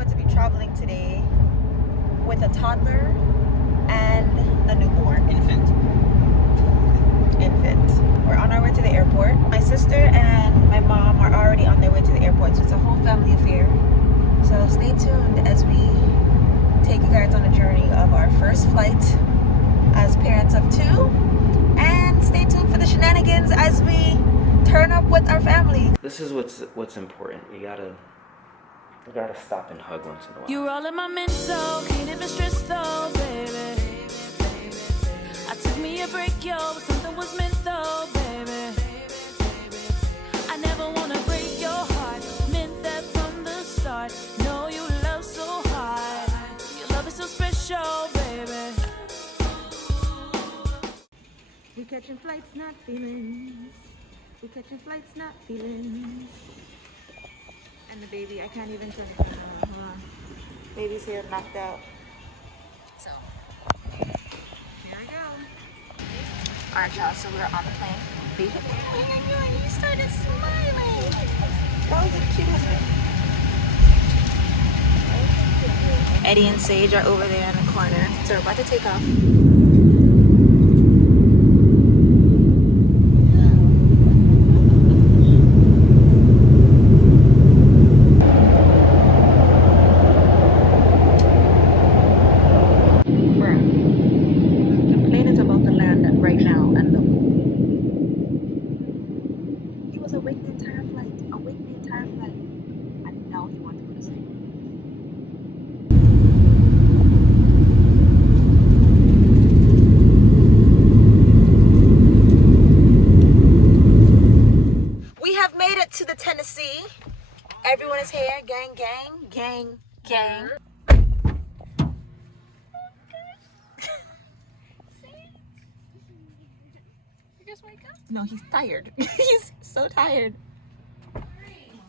going to be traveling today with a toddler and a newborn. Infant. We're on our way to the airport. My sister and my mom are already on their way to the airport, so it's a whole family affair. So stay tuned as we take you guys on a journey of our first flight as parents of two, and stay tuned for the shenanigans as we turn up with our family. This is what's important. You gotta stop and hug once in a while. You're all in my mental, can't even stress though, baby. I took me a break, yo, but something was meant though, baby. I never wanna break your heart, meant that from the start. Know you love so hard, your love is so special, baby. We catching flights, not feelings. We catching flights, not feelings. And the baby, I can't even turn it on. Hold on. Baby's here, knocked out. So, here we go. Alright, y'all, so we're on the plane. Baby, you started smiling. That was the cutest thing. Eddie and Sage are over there in the corner. So we're about to take off. To the Tennessee. Everyone is here. Gang. You just wake up? No, he's tired. He's so tired.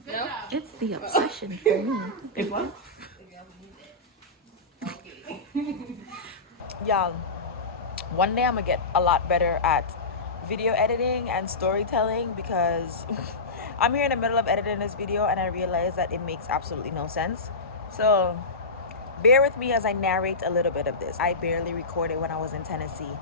No? It's the obsession for me. It's what? Y'all, one day I'm gonna get a lot better at video editing and storytelling, because I'm here in the middle of editing this video and I realize that it makes absolutely no sense. So bear with me as I narrate a little bit of this. I barely recorded when I was in Tennessee.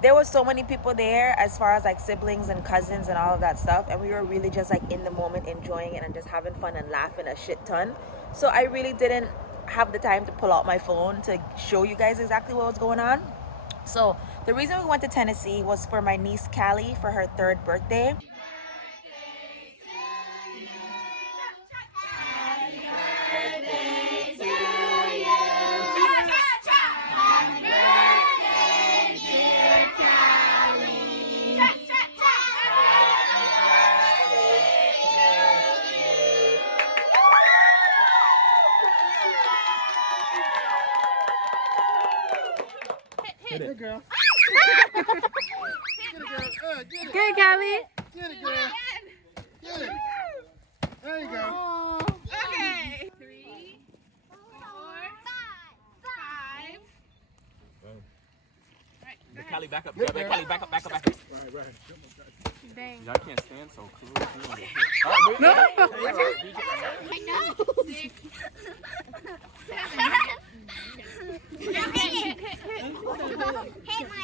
There was so many people there, as far as like siblings and cousins and all of that stuff, and we were really just like in the moment enjoying it and just having fun and laughing a shit ton. So I really didn't have the time to pull out my phone to show you guys exactly what was going on. So the reason we went to Tennessee was for my niece Callie for her 3rd birthday. Hit it, girl. Get it, girl. Get it. Good, Callie. Get it, girl. Get it. There you go. Okay. 3, 4, 5. Callie, back up. Good, Callie, girl. back up. Right. Dang. Y'all can't stand so close. You wanna get hit. No. I know. 6, 7.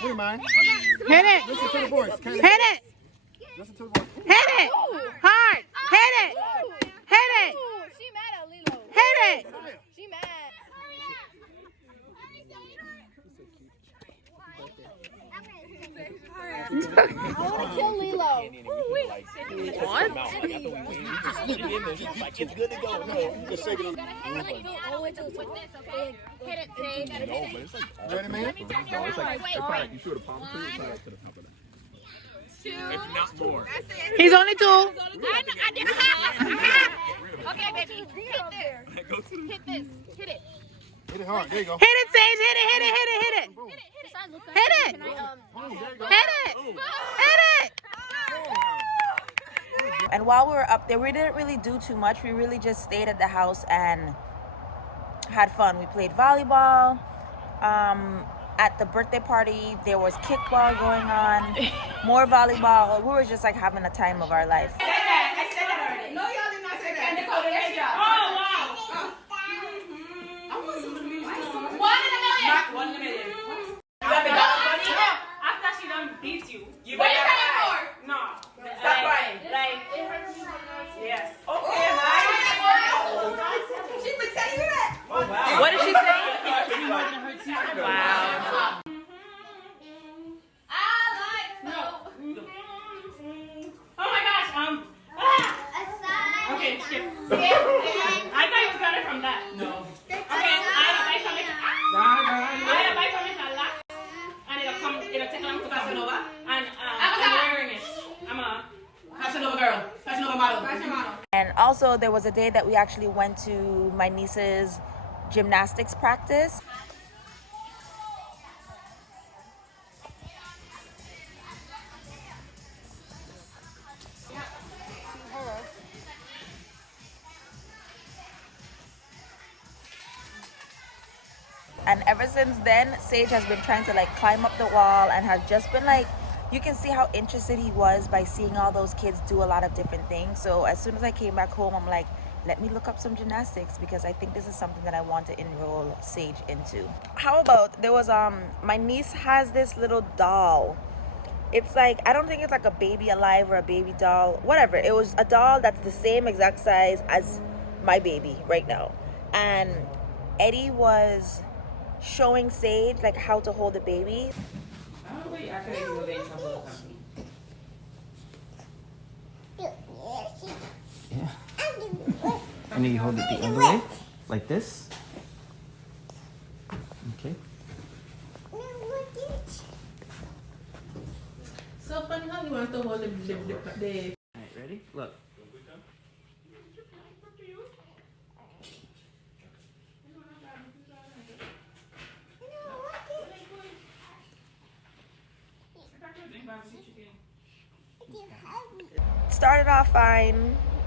Hit mine. Hit it. Listen to the voice. Hit it. Listen to the voice. Hit it. Hard. Hit it. Hit it. She mad at Lilo. Hit it. She mad. I want to kill Lilo. What? It's good to go. No, you just shake it on. Hit it, Sage. No, but it's like. Ready, man? No, it's like you should have palm to the top of that. If not more. He's only 2. I did half. Okay, baby. Hit this. Hit this. Hit it. Hit it hard. There you go. Hit it, Sage. Hit it. Hit it. Hit it. Hit it. Hit it. Boom, there you go. Hit it. Hit it. And while we were up there, we didn't really do too much. We really just stayed at the house and had fun. We played volleyball. At the birthday party, there was kickball going on, more volleyball. We were just like having the time of our life. I said that already. No, y'all did not say that. Nicole did a great job. Oh, wow. chip. See? I thought you got it from that. No. Okay, I buy from it. I buy from it a lot. And it'll take long to fashion over. And I'm wearing it. I'm a fashion over girl. Fashion over model. Fashion model. And also there was a day that we actually went to my niece's gymnastics practice. And ever since then, Sage has been trying to like climb up the wall and has just been like, you can see how interested he was by seeing all those kids do a lot of different things. So as soon as I came back home, I'm like, let me look up some gymnastics because I think this is something that I want to enroll Sage into. How about there was my niece has this little doll. It's like, I don't think it's like a baby alive or a baby doll, whatever. It was a doll that's the same exact size as my baby right now. And Eddie was showing Sage like how to hold a baby. Yeah. And then you hold it the other way, like this. Okay. So funny how you want to hold the Alright, ready? Look.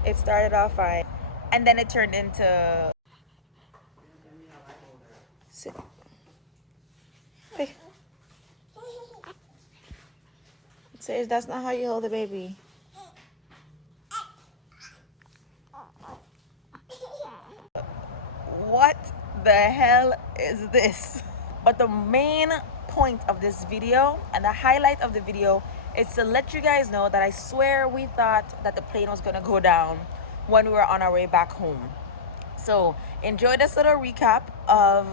It started off fine. And then it turned into... Sit. Hey. Sage, that's not how you hold a baby. What the hell is this? But the main point of this video and the highlight of the video is to let you guys know that I swear we thought that the plane was gonna go down when we were on our way back home. So enjoy this little recap of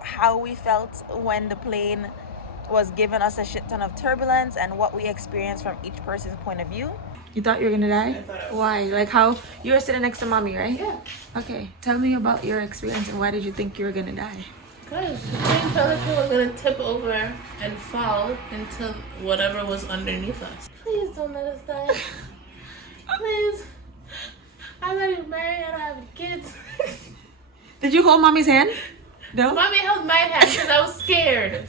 how we felt when the plane was giving us a shit ton of turbulence and what we experienced from each person's point of view. You thought you were gonna die? Why? Like how you were sitting next to mommy, right? Yeah. Okay, tell me about your experience and why did you think you were gonna die? Because the plane felt like it was going to tip over and fall into whatever was underneath us. Please don't let us die. Please. I'm not even married. I don't have any kids. Did you hold mommy's hand? No? Mommy held my hand because I was scared.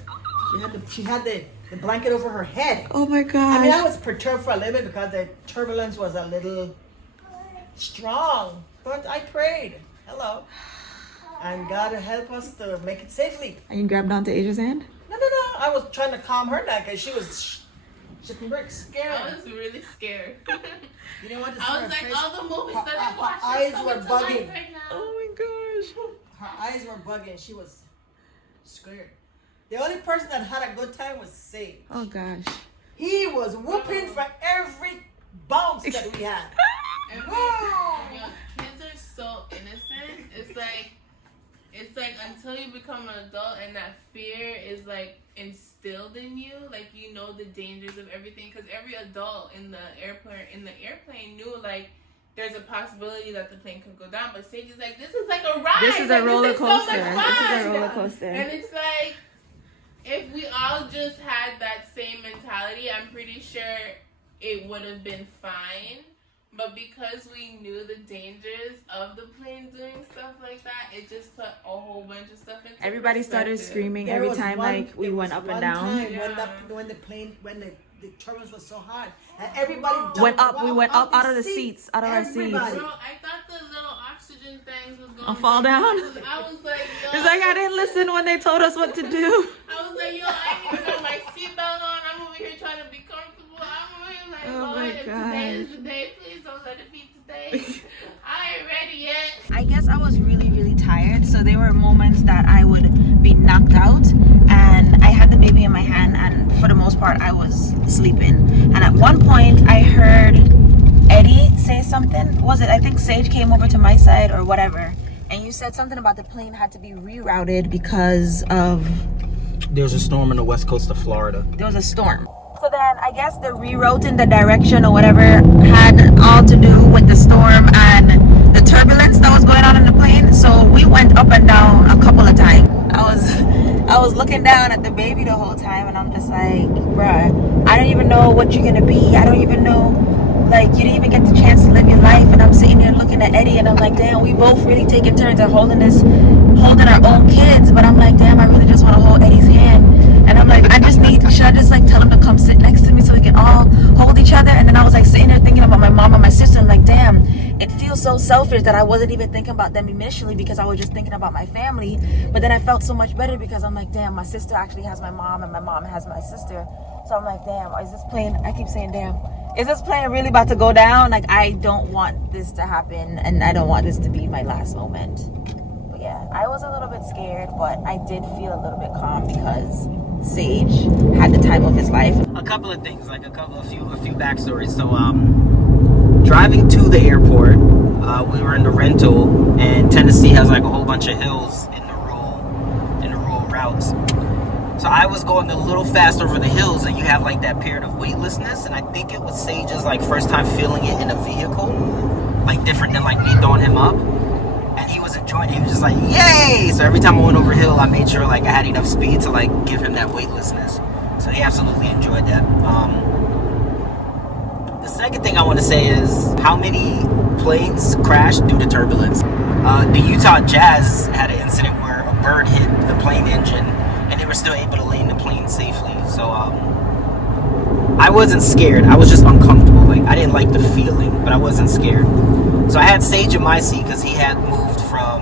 She had the blanket over her head. Oh my god. I mean, I was perturbed for a little bit because the turbulence was a little strong. But I prayed. Hello. And God will help us to make it safely. And you grabbed onto Asia's hand? No. I was trying to calm her down because she was scared. I was really scared. You know what? I was like, all the movies that I watched her eyes are were coming to life bugging. right now. Oh my gosh. Her eyes were bugging. She was scared. The only person that had a good time was Sage. Oh gosh. He was whooping for every bounce that we had. You know, kids are so innocent. It's like until you become an adult and that fear is like instilled in you, like you know the dangers of everything. Because every adult in the airplane knew like there's a possibility that the plane could go down. But Sage is like, this is like a ride. This is a roller coaster. This is a roller coaster. And it's like, if we all just had that same mentality, I'm pretty sure it would have been fine. But because we knew the dangers of the plane doing stuff like that, it just put a whole bunch of stuff into Everybody started perspective. screaming There every was time one- like we there went was up and one down. time when the turbulence was so hard and everybody Went jumped up, we went up out of the seats, out of our seats. Everybody. Bro, I thought the little oxygen things was going I'll fall down. I was like, yo. It's like I didn't listen when they told us what to do. I was like, yo, I ain't even got my seatbelt on. I'm over here trying to be comfortable. I'm over here like, Oh Lord, my if God. today is the day, please don't let it be today. I ain't ready yet. I guess I was really, really tired. So there were moments that I would be knocked out and I had the baby in my hand and for the most part I was sleeping. And at one point I heard Eddie say something. Was it? I think Sage came over to my side or whatever. And you said something about the plane had to be rerouted because of... There was a storm on the west coast of Florida. There was a storm. So then I guess the rerouting the direction or whatever had all to do with the storm and what you're gonna be. I don't even know, like, you didn't even get the chance to live your life. And I'm sitting there looking at Eddie, and I'm like, damn, we both really taking turns at holding our own kids. But I'm like, damn, I really just want to hold Eddie's hand. And I'm like, should I just like tell him to come sit next to me so we can all hold each other? And then I was like sitting there thinking about my mom and my sister. I'm like, damn, it feels so selfish that I wasn't even thinking about them initially because I was just thinking about my family. But then I felt so much better because I'm like, damn, my sister actually has my mom and my mom has my sister. So I'm like, damn, is this plane, I keep saying damn, is this plane really about to go down? Like, I don't want this to happen, and I don't want this to be my last moment. But yeah, I was a little bit scared, but I did feel a little bit calm because Sage had the time of his life. A couple of things, like a few backstories. So driving to the airport, we were in the rental, and Tennessee has like a whole bunch of hills in the rural routes. So I was going a little fast over the hills, and you have like that period of weightlessness, and I think it was Sage's like first time feeling it in a vehicle, like different than like me throwing him up. And he was enjoying it. He was just like, yay! So every time I went over a hill, I made sure like I had enough speed to like give him that weightlessness. So he absolutely enjoyed that. The second thing I want to say is how many planes crashed due to turbulence. The Utah Jazz had an incident where a bird hit the plane engine, and they were still able to land the plane safely. So I wasn't scared. I was just uncomfortable. Like, I didn't like the feeling, but I wasn't scared. So I had Sage in my seat because he had moved from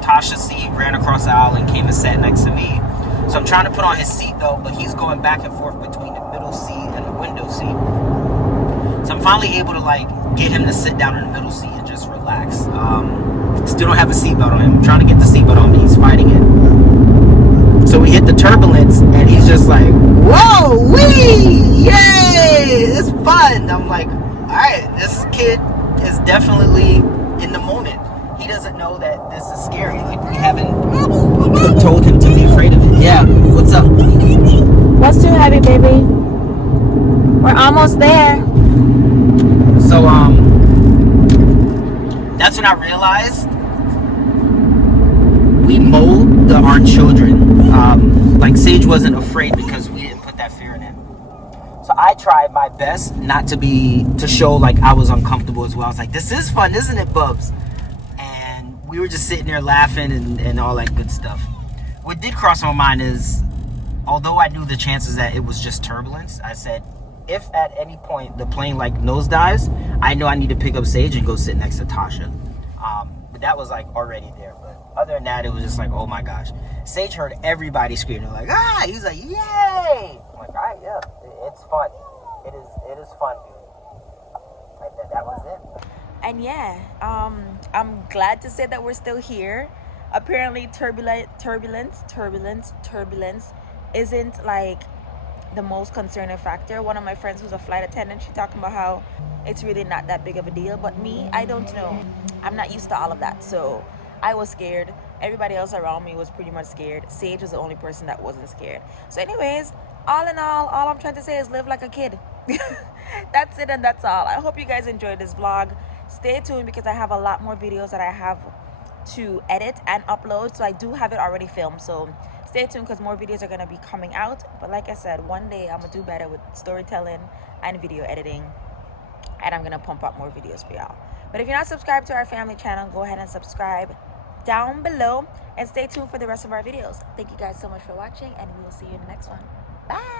Tasha's seat, ran across the aisle, and came and sat next to me. So I'm trying to put on his seatbelt, but he's going back and forth between the middle seat and the window seat. So I'm finally able to like get him to sit down in the middle seat and just relax. Still don't have a seatbelt on him. I'm trying to get the seatbelt on, but he's fighting it. So we hit the turbulence, and he's just like, whoa, wee, yay, it's fun. I'm like, all right, this kid is definitely in the moment. He doesn't know that this is scary. Like, we haven't told him to be afraid of it. Yeah, what's up? What's too heavy, baby? We're almost there. So, that's when I realized we mold our children. Like, Sage wasn't afraid because we didn't put that fear in him. So I tried my best not to show like I was uncomfortable as well. I was like, this is fun, isn't it, Bubs? And we were just sitting there laughing and all that good stuff. What did cross my mind is, although I knew the chances that it was just turbulence, I said, if at any point the plane like nosedives, I know I need to pick up Sage and go sit next to Tasha. But that was like already there. But other than that, it was just like, oh my gosh. Sage heard everybody screaming, like, ah! He's like, yay! I'm like, all right, yeah, it's fun. It is fun, dude. And that was it. And yeah, I'm glad to say that we're still here. Apparently turbulence isn't like the most concerning factor. One of my friends who's a flight attendant, she's talking about how it's really not that big of a deal. But me, I don't know. I'm not used to all of that. So I was scared. Everybody else around me was pretty much scared. Sage was the only person that wasn't scared. So anyways, all in all I'm trying to say is live like a kid. That's it, and that's all. I hope you guys enjoyed this vlog. Stay tuned because I have a lot more videos that I have to edit and upload. So I do have it already filmed. So stay tuned because more videos are going to be coming out. But like I said, one day I'm going to do better with storytelling and video editing. And I'm going to pump out more videos for y'all. But if you're not subscribed to our family channel, go ahead and subscribe down below. And stay tuned for the rest of our videos. Thank you guys so much for watching. And we will see you in the next one. Bye.